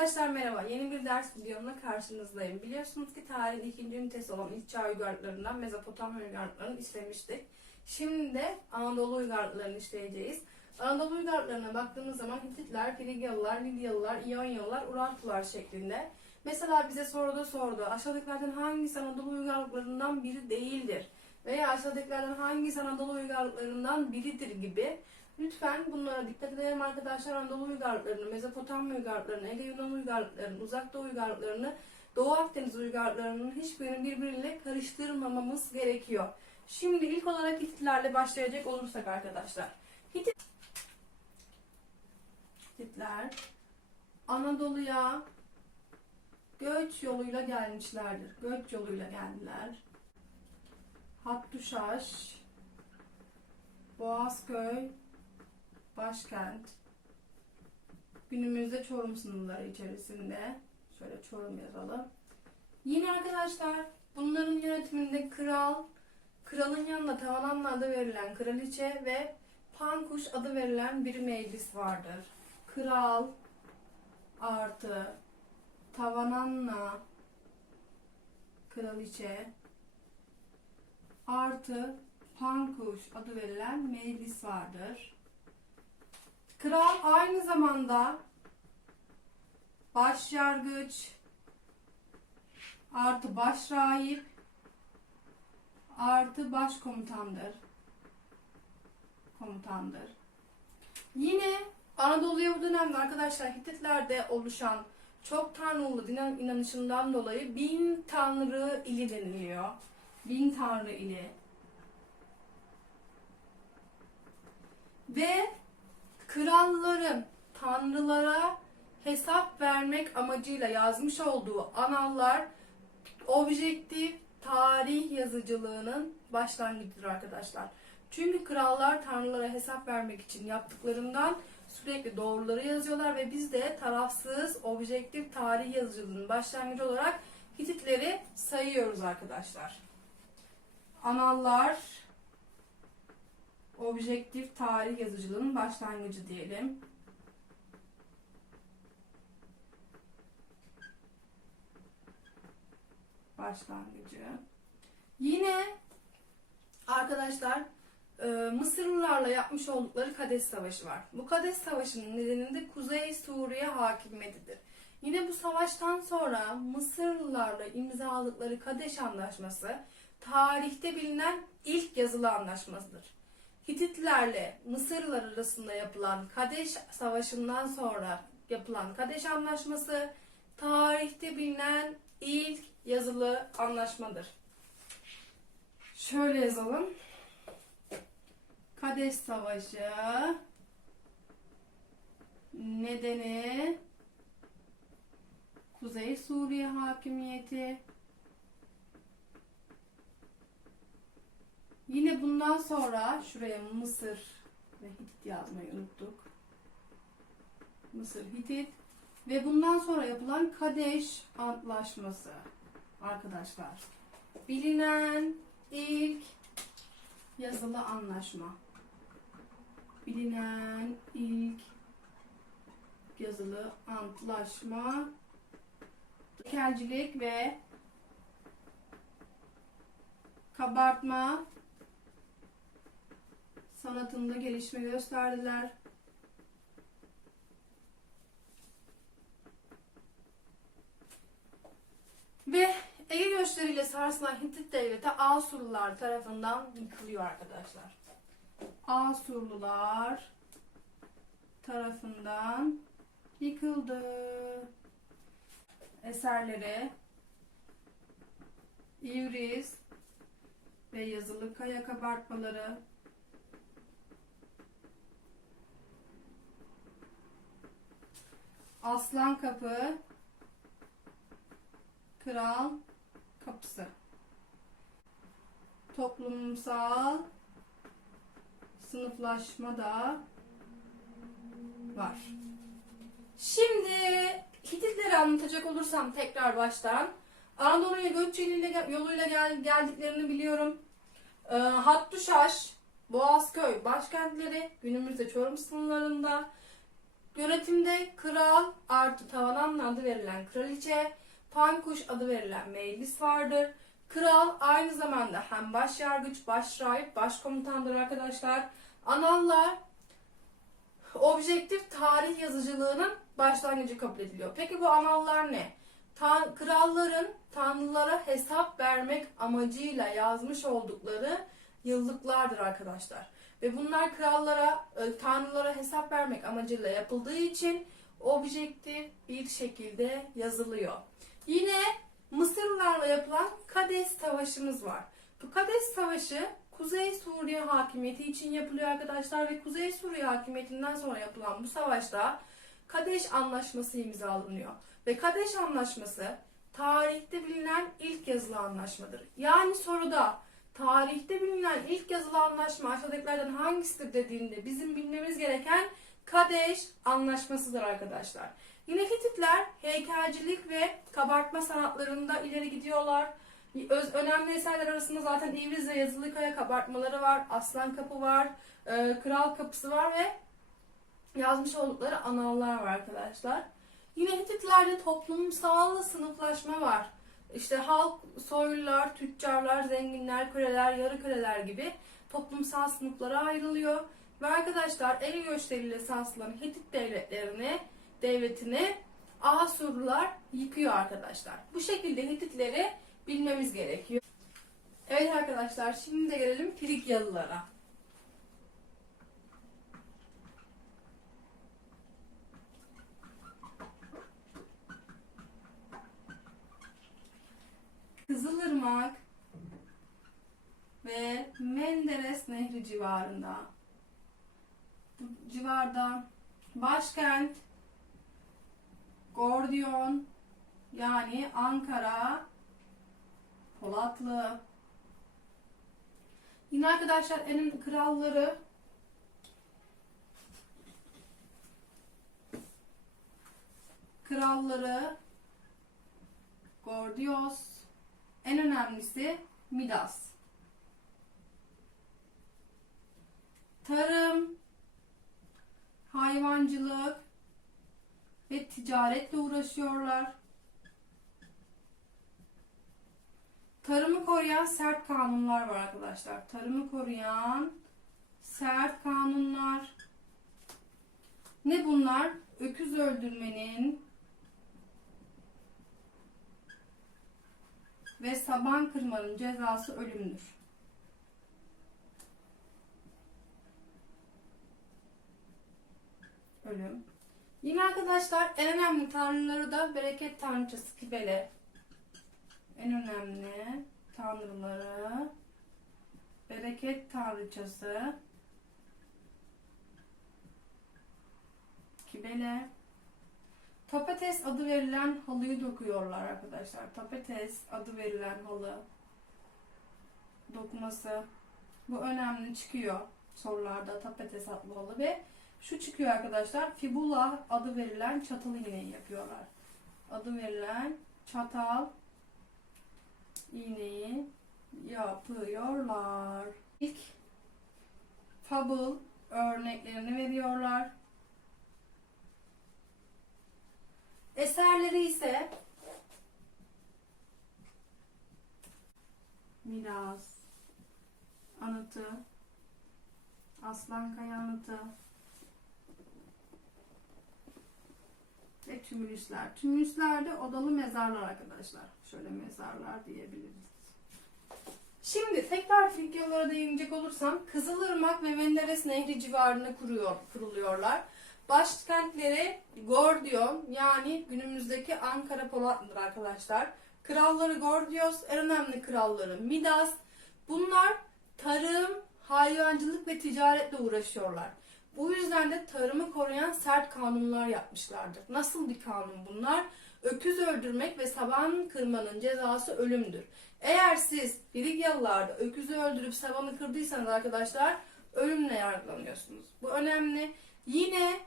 Arkadaşlar merhaba. Yeni bir ders videomla karşınızdayım. Biliyorsunuz ki tarihin ikinci ünitesi olan İlk Çağ uygarlıklarından Mezopotamya uygarlıklarını işlemiştik. Şimdi de Anadolu uygarlıklarını işleyeceğiz. Anadolu uygarlıklarına baktığımız zaman Hititler, Frigyalılar, Lidyalılar, İyonyalılar, Urartular şeklinde. Mesela bize soruda sordu. Aşağıdakilerden hangisi Anadolu uygarlıklarından biri değildir? Veya aşağıdakilerden hangisi Anadolu uygarlıklarından biridir gibi Lütfen bunlara dikkat edelim arkadaşlar. Anadolu uygarlıklarını, Mezopotamya uygarlıklarını, Ege Yunan uygarlıklarını, Uzak Doğu uygarlıklarını, Doğu Akdeniz uygarlıklarının hiçbirini birbiriyle karıştırmamamız gerekiyor. Şimdi ilk olarak Hititlerle başlayacak olursak arkadaşlar. Hitit Hititler Anadolu'ya göç yoluyla gelmişlerdir. Göç yoluyla geldiler. Hattuşaş, Boğazköy, başkent. Günümüzde Çorum sınırları içerisinde. Şöyle Çorum yazalım. Yine arkadaşlar bunların yönetiminde kral, kralın yanında Tavananna adı verilen kraliçe ve Pankuş adı verilen bir meclis vardır. Kral artı Tavananna kraliçe artı Pankuş adı verilen meclis vardır. Kral aynı zamanda başyargıç artı başrahip artı başkomutandır. Komutandır. Yine Anadolu'ya bu dönemde arkadaşlar Hititlerde oluşan çok tanrılı din inanışından dolayı bin tanrı ili deniliyor. Bin tanrı ili. Ve kralların tanrılara hesap vermek amacıyla yazmış olduğu anallar objektif tarih yazıcılığının başlangıcıdır arkadaşlar. Çünkü krallar tanrılara hesap vermek için yaptıklarından sürekli doğruları yazıyorlar ve biz de tarafsız objektif tarih yazıcılığının başlangıcı olarak Hititleri sayıyoruz arkadaşlar. Anallar objektif tarih yazıcılığının başlangıcı diyelim. Başlangıcı. Yine arkadaşlar e, Mısırlılarla yapmış oldukları Kades Savaşı var. Bu Kades Savaşı'nın nedeni de Kuzey Suriye hakimiyetidir. Yine bu savaştan sonra Mısırlılarla imzaladıkları Kadeş Anlaşması tarihte bilinen ilk yazılı anlaşmasıdır. Hititlerle Mısırlılar arasında yapılan Kadeş Savaşı'ndan sonra yapılan Kadeş Anlaşması tarihte bilinen ilk yazılı anlaşmadır. Şöyle yazalım. Kadeş Savaşı nedeni Kuzey Suriye hakimiyeti Yine bundan sonra şuraya Mısır ve Hitit yazmayı unuttuk. Mısır, Hitit ve bundan sonra yapılan Kadeş Antlaşması arkadaşlar. Bilinen ilk yazılı anlaşma. Bilinen ilk yazılı antlaşma tekelcilik ve kabartma sanatında gelişme gösterdiler. Ve Ege göçleriyle sarsılan Hitit devleti Asurlular tarafından yıkılıyor arkadaşlar. Asurlular tarafından yıkıldı. Eserleri İvriz ve yazılı kaya kabartmaları Aslan Kapı, Kral Kapısı. Toplumsal sınıflaşma da var. Şimdi Hititleri anlatacak olursam tekrar baştan. Anadolu'ya göç yoluyla gel, geldiklerini biliyorum. E, Hattuşaş, Boğazköy başkentleri günümüzde Çorum sınırlarında. Yönetimde kral artı Tavananna adı verilen kraliçe, Pankuş adı verilen meclis vardır. Kral aynı zamanda hem başyargıç, başrahip, başkomutandır arkadaşlar. Anallar objektif tarih yazıcılığının başlangıcı kabul ediliyor. Peki bu anallar ne? Ta- kralların tanrılara hesap vermek amacıyla yazmış oldukları yıllıklardır arkadaşlar. Ve bunlar krallara, e, tanrılara hesap vermek amacıyla yapıldığı için objektif bir şekilde yazılıyor. Yine Mısırlılarla yapılan Kades Savaşı'mız var. Bu Kades Savaşı Kuzey Suriye hakimiyeti için yapılıyor arkadaşlar ve Kuzey Suriye hakimiyetinden sonra yapılan bu savaşta Kadeş Anlaşması imzalanıyor. Ve Kadeş Anlaşması tarihte bilinen ilk yazılı anlaşmadır. Yani soruda tarihte bilinen ilk yazılı anlaşma aşağıdakilerden hangisidir dediğinde bizim bilmemiz gereken Kadeş Anlaşması'dır arkadaşlar. Yine Hititler heykelcilik ve kabartma sanatlarında ileri gidiyorlar. Öz, önemli eserler arasında zaten İvriz ve yazılı kaya kabartmaları var, Aslan Kapı var, e, Kral Kapısı var ve yazmış oldukları anallar var arkadaşlar. Yine Hititlerde toplumsal sınıflaşma var. İşte halk, soylular, tüccarlar, zenginler, köleler, yarı köleler gibi toplumsal sınıflara ayrılıyor. Ve arkadaşlar el gösteriyle sarsılan Hitit devletlerini, devletini Asurlular yıkıyor arkadaşlar. Bu şekilde Hititleri bilmemiz gerekiyor. Evet arkadaşlar şimdi de gelelim Frigyalılara. Kızılırmak ve Menderes Nehri civarında. Civarda başkent Gordiyon yani Ankara Polatlı. Yine arkadaşlar en kralları. Kralları Gordios en önemlisi Midas. Tarım, hayvancılık ve ticaretle uğraşıyorlar. Tarımı koruyan sert kanunlar var arkadaşlar. Tarımı koruyan sert kanunlar. Ne bunlar? Öküz öldürmenin ve saban kırmanın cezası ölümdür. Ölüm. Yine arkadaşlar en önemli tanrıları da bereket tanrıçası Kibele. En önemli tanrıları bereket tanrıçası Kibele. Tapetes adı verilen halıyı dokuyorlar arkadaşlar. Tapetes adı verilen halı dokuması. Bu önemli çıkıyor sorularda tapetes adlı halı ve şu çıkıyor arkadaşlar. Fibula adı verilen çatalı iğneyi yapıyorlar. Adı verilen çatal iğneyi yapıyorlar. İlk fable örneklerini veriyorlar. Eserleri ise Miras, Anıtı, Aslan Kaya Anıtı ve tümülüsler. Tümülüsler de odalı mezarlar arkadaşlar. Şöyle mezarlar diyebiliriz. Şimdi tekrar Frigyalılara değinecek olursam Kızılırmak ve Menderes Nehri civarında kuruyor, kuruluyorlar. Başkentleri Gordion yani günümüzdeki Ankara Polatlı'dır arkadaşlar. Kralları Gordios, en önemli kralları Midas. Bunlar tarım, hayvancılık ve ticaretle uğraşıyorlar. Bu yüzden de tarımı koruyan sert kanunlar yapmışlardır. Nasıl bir kanun bunlar? Öküz öldürmek ve saban kırmanın cezası ölümdür. Eğer siz Frigyalılarda öküzü öldürüp sabanı kırdıysanız arkadaşlar ölümle yargılanıyorsunuz. Bu önemli. Yine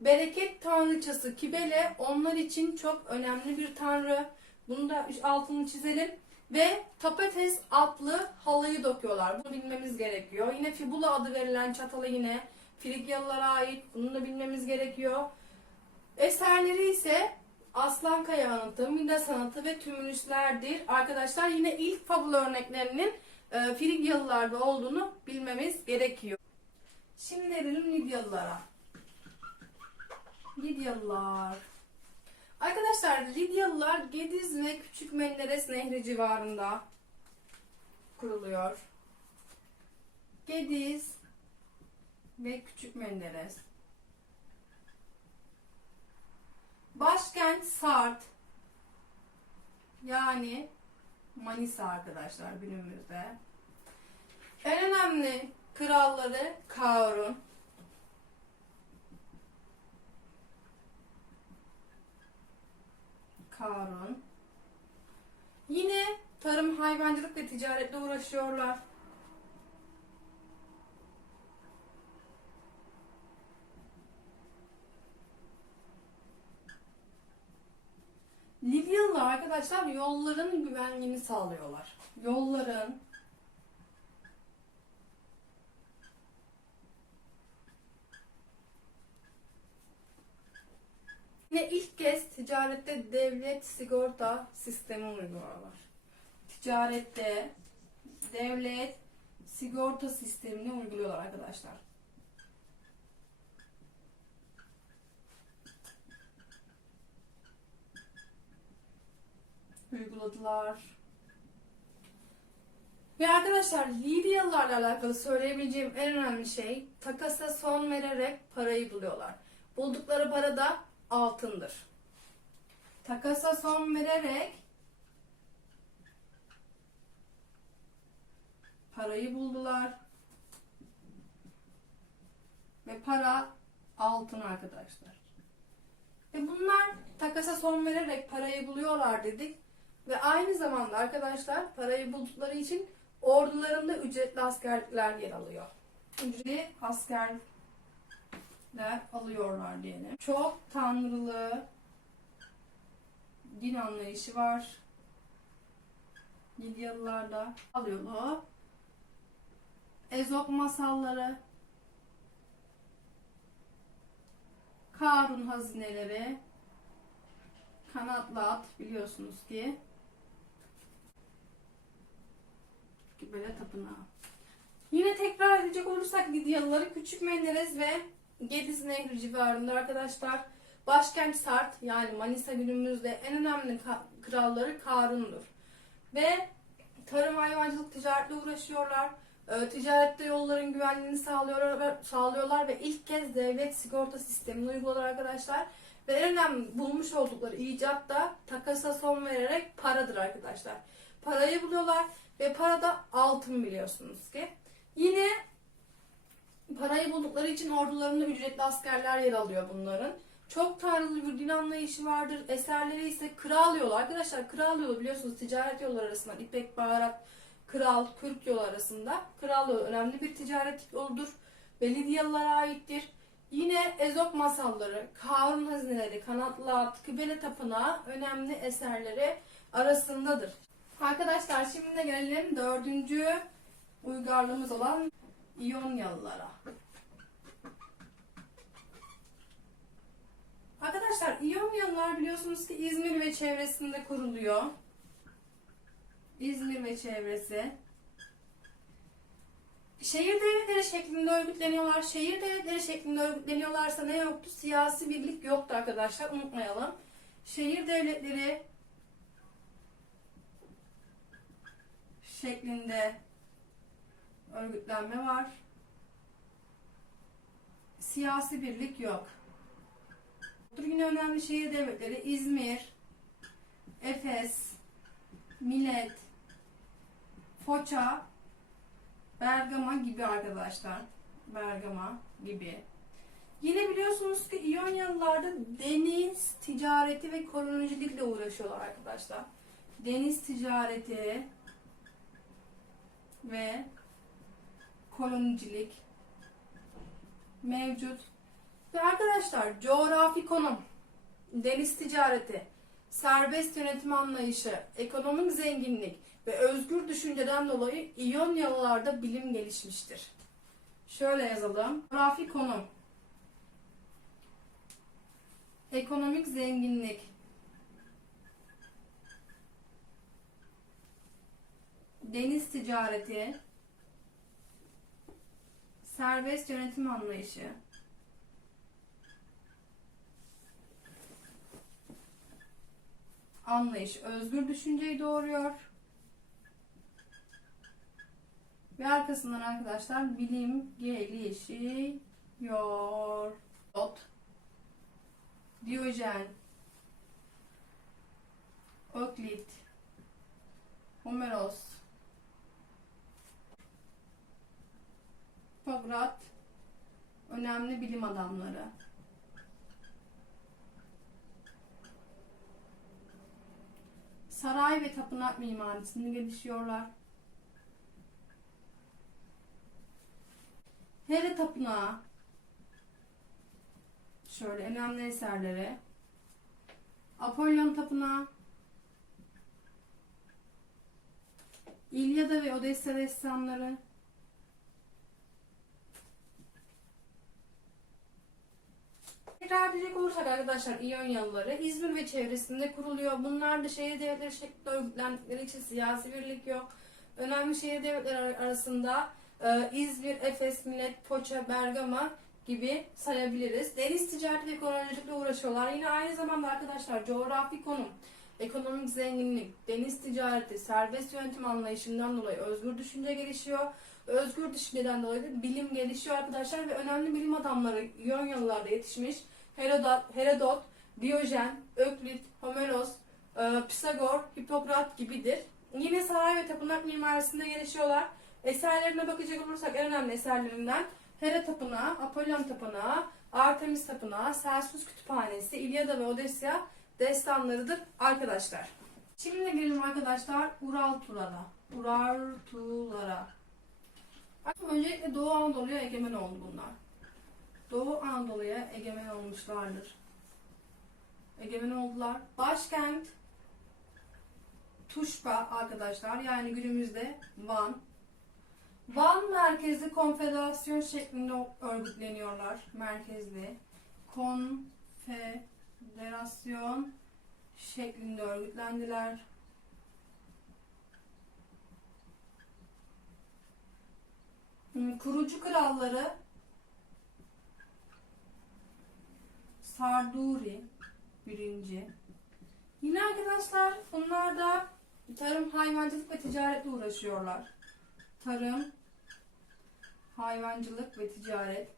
bereket tanrıçası Kibele onlar için çok önemli bir tanrı. Bunu da altını çizelim. Ve Tapetes adlı halıyı dokuyorlar. Bunu bilmemiz gerekiyor. Yine Fibula adı verilen çatalı yine Frigyalılara ait. Bunu da bilmemiz gerekiyor. Eserleri ise Aslan Kaya anıtı, Midas anıtı ve Tümülüslerdir. Arkadaşlar yine ilk fabula örneklerinin e, Frigyalılarda olduğunu bilmemiz gerekiyor. Şimdi gelelim Lidyalılara. Lidyalılar. Arkadaşlar Lidyalılar Gediz ve Küçük Menderes Nehri civarında kuruluyor. Gediz ve Küçük Menderes. Başkent Sart. Yani Manisa arkadaşlar günümüzde. En önemli kralları Karun. Karun. Yine tarım, hayvancılık ve ticaretle uğraşıyorlar. Libyalılar arkadaşlar yolların güvenliğini sağlıyorlar. Yolların Yine ilk kez ticarette devlet sigorta sistemi uyguluyorlar. Ticarette devlet sigorta sistemini uyguluyorlar arkadaşlar. Uyguladılar. Ve arkadaşlar Lidyalılarla alakalı söyleyebileceğim en önemli şey takasa son vererek parayı buluyorlar. Buldukları para da altındır. Takasa son vererek parayı buldular. Ve para altın arkadaşlar. Ve bunlar takasa son vererek parayı buluyorlar dedik. Ve aynı zamanda arkadaşlar parayı buldukları için ordularında ücretli askerlikler yer alıyor. Ücretli asker der alıyorlar diyelim. Çok tanrılı din anlayışı var. Lidyalılarda alıyorlar. Ezop masalları, Karun hazineleri, kanatlı at biliyorsunuz ki. Böyle tapınağı. Yine tekrar edecek olursak Lidyalıları Küçük Menderes ve Gediz Nehri civarında arkadaşlar. Başkent Sart yani Manisa günümüzde en önemli kralları Karun'dur. Ve tarım hayvancılık ticaretle uğraşıyorlar. Ee, ticarette yolların güvenliğini sağlıyorlar, sağlıyorlar ve ilk kez devlet sigorta sistemini uyguluyorlar arkadaşlar. Ve en önemli bulmuş oldukları icat da takasa son vererek paradır arkadaşlar. Parayı buluyorlar ve para da altın biliyorsunuz ki. Yine Parayı buldukları için ordularında ücretli askerler yer alıyor bunların. Çok tanrılı bir din anlayışı vardır. Eserleri ise kral yolu. Arkadaşlar kral yolu biliyorsunuz ticaret yolları arasında İpek, baharat, kral, kürk yolu arasında. Kral yolu önemli bir ticaret yoludur. Ve aittir. Yine Ezop masalları, Karun hazineleri, kanatlı at, Kıbele tapınağı önemli eserleri arasındadır. Arkadaşlar şimdi de gelelim dördüncü uygarlığımız olan İyonyalılara. Arkadaşlar İyonyalılar biliyorsunuz ki İzmir ve çevresinde kuruluyor. İzmir ve çevresi. Şehir devletleri şeklinde örgütleniyorlar. Şehir devletleri şeklinde örgütleniyorlarsa ne yoktu? Siyasi birlik yoktu arkadaşlar. Unutmayalım. Şehir devletleri şeklinde örgütlenme var. Siyasi birlik yok. Yine önemli şehir devletleri İzmir, Efes, Millet, Foça, Bergama gibi arkadaşlar. Bergama gibi. Yine biliyorsunuz ki İyonyalılarda deniz ticareti ve kolonicilikle uğraşıyorlar arkadaşlar. Deniz ticareti ve kolonicilik mevcut. Ve arkadaşlar coğrafi konum, deniz ticareti, serbest yönetim anlayışı, ekonomik zenginlik ve özgür düşünceden dolayı İyonyalılarda bilim gelişmiştir. Şöyle yazalım. Coğrafi konum, ekonomik zenginlik, deniz ticareti, serbest yönetim anlayışı, anlayış özgür düşünceyi doğuruyor. Ve arkasından arkadaşlar bilim gelişiyor. Dot. Diyojen. Öklit. Homeros. Hipokrat. Önemli bilim adamları. Saray ve tapınak mimarisini gelişiyorlar. Hera Tapınağı şöyle önemli eserleri Apollon Tapınağı İlyada ve Odessa destanları Tekrar diyecek olursak arkadaşlar İyonyalıları İzmir ve çevresinde kuruluyor. Bunlar da şehir devletleri şeklinde örgütlendikleri için siyasi birlik yok. Önemli şehir devletleri ar- arasında e, İzmir, Efes, Millet, Foça, Bergama gibi sayabiliriz. Deniz ticareti ve kolonicilikle uğraşıyorlar. Yine aynı zamanda arkadaşlar coğrafi konum, ekonomik zenginlik, deniz ticareti, serbest yönetim anlayışından dolayı özgür düşünce gelişiyor. Özgür düşünceden dolayı da bilim gelişiyor arkadaşlar ve önemli bilim adamları İyonyalılarda yetişmiş. Herodot, Herodot Diyojen, Öklit, Homeros, e, Pisagor, Hipokrat gibidir. Yine saray ve tapınak mimarisinde gelişiyorlar. Eserlerine bakacak olursak en önemli eserlerinden Hera Tapınağı, Apollon Tapınağı, Artemis Tapınağı, Celsus Kütüphanesi, İlyada ve Odessa destanlarıdır arkadaşlar. Şimdi gelelim arkadaşlar Ural Tura'da. Ural Tura'lara. Öncelikle Doğu Anadolu'ya egemen oldu bunlar. Doğu Anadolu'ya egemen olmuşlardır. Egemen oldular. Başkent Tuşba arkadaşlar yani günümüzde Van. Van merkezli konfederasyon şeklinde örgütleniyorlar. Merkezli konfederasyon şeklinde örgütlendiler. Hmm, Kurucu kralları Sarduri birinci. Yine arkadaşlar bunlar da tarım, hayvancılık ve ticaretle uğraşıyorlar. Tarım, hayvancılık ve ticaret.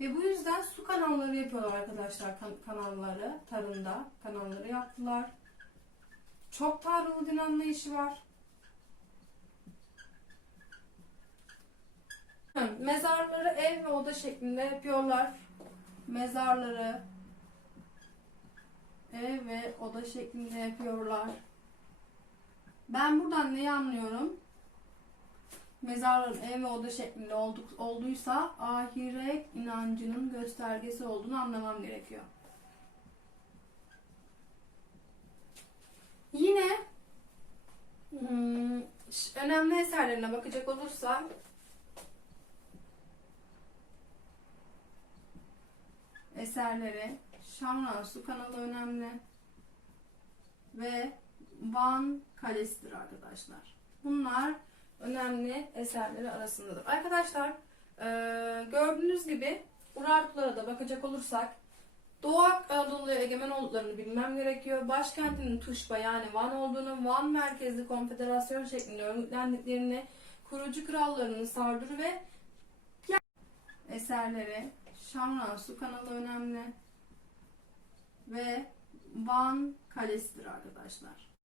Ve bu yüzden su kanalları yapıyorlar arkadaşlar kan- kanalları. Tarımda kanalları yaptılar. Çok tanrılı din anlayışı var. Mezarları ev ve oda şeklinde yapıyorlar. Mezarları ev ve oda şeklinde yapıyorlar. Ben buradan neyi anlıyorum? Mezarların ev ve oda şeklinde olduk, olduysa ahiret inancının göstergesi olduğunu anlamam gerekiyor. Yine hmm, önemli eserlerine bakacak olursak eserleri Şamran Su kanalı önemli ve Van Kalesi'dir arkadaşlar. Bunlar önemli eserleri arasındadır. Arkadaşlar eee, gördüğünüz gibi Urartulara da bakacak olursak Doğu Anadolu'ya egemen olduklarını bilmem gerekiyor. Başkentinin Tuşba yani Van olduğunu, Van merkezli konfederasyon şeklinde örgütlendiklerini, kurucu krallarının Sarduru ve eserleri Şamran Su kanalı önemli ve Van Kalesi'dir arkadaşlar.